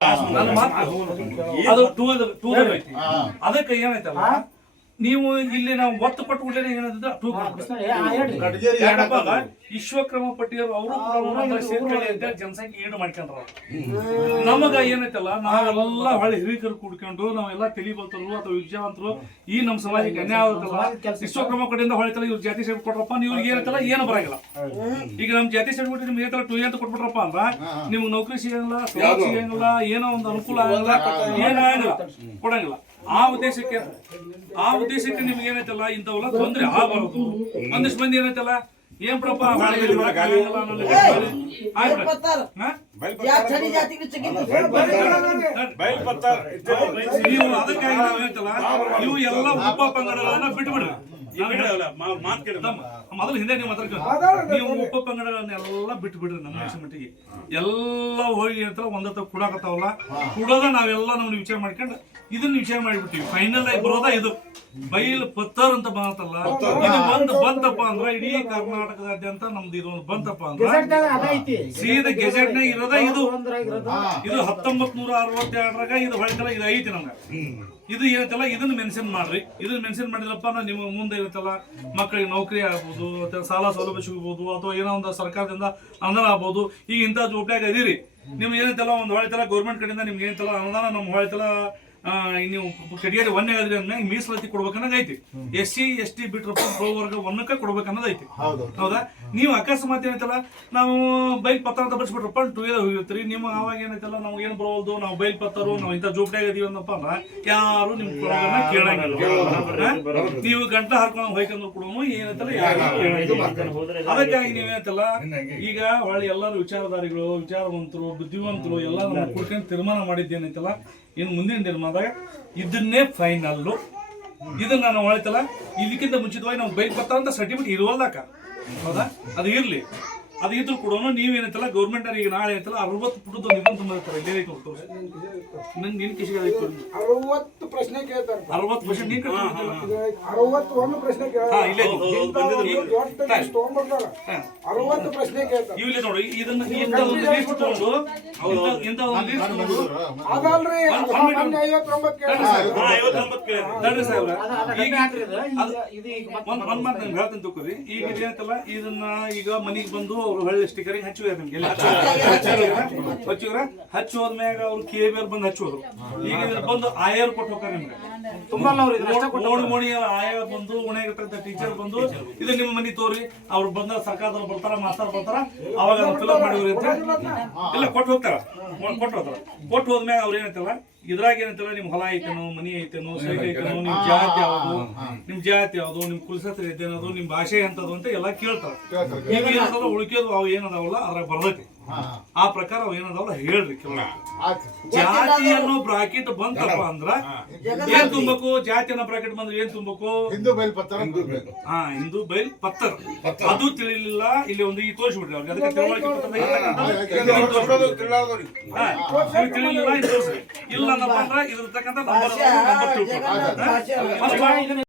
ನನ್ನ ಮಾತು. ಅದು ಟೂ ಟೂ ಐತಿ ಅದಕ್ಕೆ ಏನೈತಲ್ಲ ನೀವು ಇಲ್ಲಿ ನಾವು ಒತ್ತು ಕೊಟ್ಟು ಕೂಡಲೇ ಏನಂತಂದ್ರೆ ಟೂ ಕಟ್ಗೇರಿ ಯಾಕಪ್ಪ ವಿಶ್ವಕ್ರಮ ಪಟ್ಟಿಯವರು ಅವರು ಸೇರ್ಕೊಳ್ಳಿ ಅಂತ ಜನಸಂಖ್ಯೆ ಈಡು ಮಾಡ್ಕೊಂಡ್ರ ನಮಗ ಏನೈತಲ್ಲ ನಾವೆಲ್ಲ ಹೊಳೆ ಹಿರಿಕರು ಕೂಡ್ಕೊಂಡು ನಾವೆಲ್ಲ ತಿಳಿಬಲ್ತರು ಅಥವಾ ವಿದ್ಯಾವಂತರು ಈ ನಮ್ಮ ಸಮಾಜಕ್ಕೆ ಅನ್ಯಾಯ ಆಗುತ್ತಲ್ಲ ವಿಶ್ವಕ್ರಮ ಕಡೆಯಿಂದ ಹೊಳಿತಲ್ಲ ಇವ್ರು ಜಾತಿ ಸೇಡ್ ಕೊಟ್ರಪ್ಪ ನೀವು ಏನೈತಲ್ಲ ಏನು ಬರಂಗಿಲ್ಲ. ಈಗ ನಮ್ ಜಾತಿ ಸರ್ಟಿಫಿಕೇಟ್ ನಿಮ್ಗೆ ಏನೈತಲ್ಲ ಟೂ ಅಂತ ಕೊಟ್ಬಿಟ್ರಪ್ಪ ಅಂದ್ರ ನಿಮ್ಗೆ ನೌಕರಿ ಸಿಗಂಗಿಲ್ಲ ಸಿಗಂಗಿಲ್ಲ ಏನೋ ಒಂದು ಅನುಕೂಲ ಆಗಲ್ಲ ಏನಾಗಿಲ್ಲ ಕೊಡಂಗಿಲ್ಲ. ಆ ಉದ್ದೇಶಕ್ಕೆ ಆ ಉದ್ದೇಶಕ್ಕೆ ನಿಮ್ಗೆ ಏನೈತಲ್ಲ ಇಂಥವೆಲ್ಲ ತೊಂದರೆ ಆಗಬಾರದು. ಒಂದಿಷ್ಟು ಮಂದಿ ಏನೈತಲ್ಲ ಏನ್ ಪ್ರಪ ನೀವು ಅದಕ್ಕಾಗಿ ನೀವು ಎಲ್ಲ ಉಪ ಪಂಗಡಗಳನ್ನ ಬಿಟ್ಬಿಡ್ರಿ. ಮೊದಲು ಹಿಂದೆ ನೀವು ನೀವು ಉಪ ಪಂಗಡಗಳನ್ನೆಲ್ಲ ಬಿಟ್ಟು ಬಿಡ್ರಿ ನಮ್ಮ ದೇಶ ಮಟ್ಟಿಗೆ. ಎಲ್ಲ ಹೋಗಿ ಅಂತ ಒಂದತ್ತ ಕುಡಾಕತ್ತಾವಲ್ಲ? ಕುಡೋದ ನಾವೆಲ್ಲ ನಮ್ಗೆ ವಿಚಾರ ಮಾಡ್ಕೊಂಡು ಇದನ್ನ ವಿಚಾರ ಮಾಡಿಬಿಟ್ಟಿವಿ ಫೈನಲ್ ಆಗಿ ಬರೋದ ಇದು. ಬೈಲ್ ಪತ್ತರ್ ಅಂತ ಬಂತಲ್ಲ? ಇದು ಬಂದ್ ಬಂತಪ್ಪ ಅಂದ್ರ ಇಡೀ ಕರ್ನಾಟಕದಾದ್ಯಂತ ನಮ್ದು ಇದು ಒಂದು ಬಂತಪ್ಪ ಅಂದ್ರ ಸೀದಾ ಗೆಜೆಟ್ನಾಗ ಇರೋದ ಇದು. ಇದು ಹತ್ತೊಂಬತ್ ನೂರ ಅರವತ್ತೆರಡರಾಗ ಇದು ಹೊಳಿತಲ್ಲ ಇದು ಐತಿ ನಮ್ಗೆ. ಇದು ಏನೈತಲ್ಲ, ಇದನ್ನ ಮೆನ್ಷನ್ ಮಾಡ್ರಿ. ಇದನ್ನ ಮೆನ್ಷನ್ ಮಾಡಿದ್ರಪ್ಪ ಅಂದ್ರೆ ನಿಮ್ಮ ಮುಂದೆ ಇರುತ್ತಲ್ಲ, ಮಕ್ಕಳಿಗೆ ನೌಕರಿ ಆಗ್ಬೋದು, ಅಥವಾ ಸಾಲ ಸೌಲಭ್ಯ ಸಿಗ್ಬೋದು, ಅಥವಾ ಏನೋ ಒಂದು ಸರ್ಕಾರದಿಂದ ಅನುದಾನ ಆಗ್ಬೋದು. ಈಗ ಇಂಥ ಜೋಪ್ಡ್ಯಾಗ ಇದೀರಿ. ನಿಮ್ಗೆ ಏನೈತಲ್ಲ, ಒಂದು ಹೊಳಿತಲ್ಲ ಗೌರ್ಮೆಂಟ್ ಕಡೆಯಿಂದ ನಿಮ್ಗೆ ಏನೈತಲ್ಲ, ಅನುದಾನ ನಮ್ಮ ಹೊಳಿತಲ್ಲ ನೀವು ಕಡಿಯಲ್ಲಿ ಒನ್ನೆ ಆದ್ರೆ ಅದನ್ನ ಮೀಸಲಾತಿ ಕೊಡ್ಬೇಕನ್ನೋದು ಐತಿ. ಎಸ್ ಸಿ ಎಸ್ ಟಿ ಬಿಟ್ರಪ್ಪ ಪ್ರೋ ವರ್ಗ ಒನ್ನಕ್ಕೆ ಕೊಡ್ಬೇಕನ್ನೋದು ಐತಿ. ಹೌದು. ನೀವು ಅಕಸ್ಮಾತ್ ಏನೈತಲ್ಲ ನಾವು ಬೈಲ್ ಪತ್ರ ಅಂತ ಬರ್ಸ್ಬಿಟ್ರಪ್ಪ ಟೂ ವೀಲರ್ ಹೋಗಿರ್ತೀರಿ. ನಿಮ್ಮ ಅವಾಗ ಏನೈತಲ್ಲ ನಾವು ಏನು ಬರೋದು ನಾವು ಬೈಲ್ ಪತ್ತರು ನಾವು ಇಂಥ ಜೋಪಡಿಯಾಗ ಇದೀವಿ ಅನ್ನಪ್ಪ ಅಂದ್ರ ಯಾರು ನಿಮ್ ಕೊಡೋದನ್ನ ಕೇಳಂಗಿಲ್ಲ? ನೀವು ಗಂಟ ಹಾಕೊಂಡು ಹೋಯ್ಕೊಂಡು ಕೊಡೋನು ಏನೈತಲ್ಲ ಯಾರು ಕೇಳಂಗಿಲ್ಲ. ಅದಕ್ಕಾಗಿ ನೀವೇನೈತಲ್ಲ ಈಗ ಹೊಳ್ಳಿ ಎಲ್ಲರೂ ವಿಚಾರಧಾರಿಗಳು ವಿಚಾರವಂತರು ಬುದ್ಧಿವಂತರು ಎಲ್ಲ ನಮ್ಮ ಕುಡ್ಕೊಂಡು ತೀರ್ಮಾನ ಮಾಡಿದ್ದೇನೈತಲ್ಲ ಇನ್ನು ಮುಂದಿನ ತೀರ್ಮಾನದಾಗ ಇದನ್ನೇ ಫೈನಲ್ಲು ಇದನ್ನ ನಾನು ಹೇಳ್ತಲ್ಲ ಇದಕ್ಕಿಂತ ಮುಂಚಿತವಾಗಿ ನಾವು ಬೈಕ್ ಬರ್ತಾವಂತ ಸರ್ಟಿಫಿಕೇಟ್ ಇರುವಲ್ಲಕ ಹೌದಾ? ಅದು ಇರ್ಲಿ. ಅದು ಇದ್ರು ಕೂಡ ನೀವೇನಂತಲ್ಲ ಗೌರ್ಮೆಂಟ್ ಈಗ ನಾಳೆ ಐತಲ್ಲ ಅರವತ್ತು ಪುಟದ ಒಂದು ಇದನ್ನು ತುಂಬಿರ್ತಾರೆ ಇಲ್ಲೇ ನನ್ ನಿನ್ ಕಿಶಿಗೆ ಅರವತ್ತು ಪ್ರಶ್ನೆ ಕೇಳ್ತಾರೆ. ಅರವತ್ತು ಪ್ರಶ್ನೆ ನೀನ್. ಅರವತ್ತು ಒಂದು ಪ್ರಶ್ನೆ ಅರವತ್ತು ಕೇಳ್ತಾರೆ. ನೋಡಿ ಇದನ್ನ ಇಂಥ ಒಂದು ಲೀಸ್ಟ್ ತಗೊಂಡು ಇಂಥ- ಇಂಥ ಒಂದು ಲೀಸ್ಟ್ ತಗೊಂಡು ಅದಲ್ರಿ ಐವತ್ತೊಂಬತ್ತು ಸಾಹೇಬ್ರ. ಈಗ ಒಂದ್ ಒಂದ್ ಮಾತು ಹೇಳ್ತೀನಿ ತಿಳ್ಕೊರಿ ಈಗ ಏನಂತಲ್ಲ ಇದನ್ನ ಈಗ ಮನಿಗೆ ಬಂದು ಅವ್ರು ಹೊಳ್ಳಿ ಸ್ಟಿಕರಿಂಗ್ ಹಚ್ಚಿವ್ರ ನಿಮ್ಗೆ ಎಲ್ಲಿ ಹಚ್ಚುವ್ರ? ಹಚ್ಚಿ ಹೋದ್ಮ್ಯಾಗ ಅವ್ರು ಕೆ ಬಿ ಬಂದು ಹಚ್ಚೋರು ಈಗ ಇದ್ರ ಬಂದು ಆಯರ್ ಕೊಟ್ಟು ಹೋಗ್ತಾರೆ ನಿಮ್ಗೆ. ನೋಡಿ ಮೋಣಿ ಆಯ ಬಂದು ಉಣೆಗಿರ್ತಂತ ಟೀಚರ್ ಬಂದು ಇದು ನಿಮ್ಮ ಮನಿ ತೋರಿ. ಅವ್ರು ಬಂದ ಸರ್ಕಾರದವ್ರು ಬರ್ತಾರ ಮಾಸ್ತರ್ ಬರ್ತಾರ. ಅವಾಗ ಅದನ್ನ ಫಿಲ್ಅಪ್ ಮಾಡಿವ್ರಿ ಅಂತ ಇಲ್ಲ ಕೊಟ್ಟು ಹೋಗ್ತಾರ. ಕೊಟ್ಟು ಹೋಗ್ತಾರ. ಕೊಟ್ಟು ಹೋದ್ಮ್ಯಾಗ ಅವ್ರು ಏನೈತಲ್ಲ ಇದ್ರಾಗ ಏನಂತಾರ ನಿಮ್ ಹೊಲ ಐತೇನೋ ಮನಿ ಐತೇನೋ ಸೈಟ್ ಐತೇನೋ ನಿಮ್ ಜಾತಿ ಯಾವ್ದು ನಿಮ್ ಜಾತಿ ಯಾವ್ದು ನಿಮ್ ಕುಲಸತ್ರ ಇದೇನದು ನಿಮ್ ಭಾಷೆ ಎಂತದು ಅಂತ ಎಲ್ಲಾ ಕೇಳ್ತಾರ. ಈಗ ಉಳಿಕೆದು ಅವು ಏನದಾವಲ್ಲ ಅದ್ರಾಗ ಬರ್ತೈತಿ. ಆ ಪ್ರಕಾರ ಏನದವಲ್ಲ ಹೇಳ್ರಿ ಜಾತಿ ಅನ್ನೋ ಬ್ರಾಕೆಟ್ ಬಂತಪ್ಪ ಅಂದ್ರ ಏನ್ ತುಂಬಬೇಕು? ಜಾತಿ ಅನ್ನೋ ಬ್ರಾಕೆಟ್ ಬಂದ್ರೆ ಏನ್ ತುಂಬಬೇಕು? ಹಿಂದೂ ಬೈಲ್ ಪತ್ತರ ಹಾ ಹಿಂದೂ ಬೈಲ್ ಪತ್ತರ್ ಅದು ತಿಳಿಲಿಲ್ಲ ಇಲ್ಲಿ ಒಂದು ಈ ತೋರಿಸ್ಬಿಡ್ರಿ ಅವ್ರಿಗೆ. ಅದಕ್ಕೆ ತಿಳುವಳಿಕೆ ತಿಳಿಲಿಲ್ಲ ಇಲ್ಲ ಅಂದ್ರೆ ಇದ್ರ ತಕ್ಕಂತ ನಂಬರ್ ನಂಬರ್?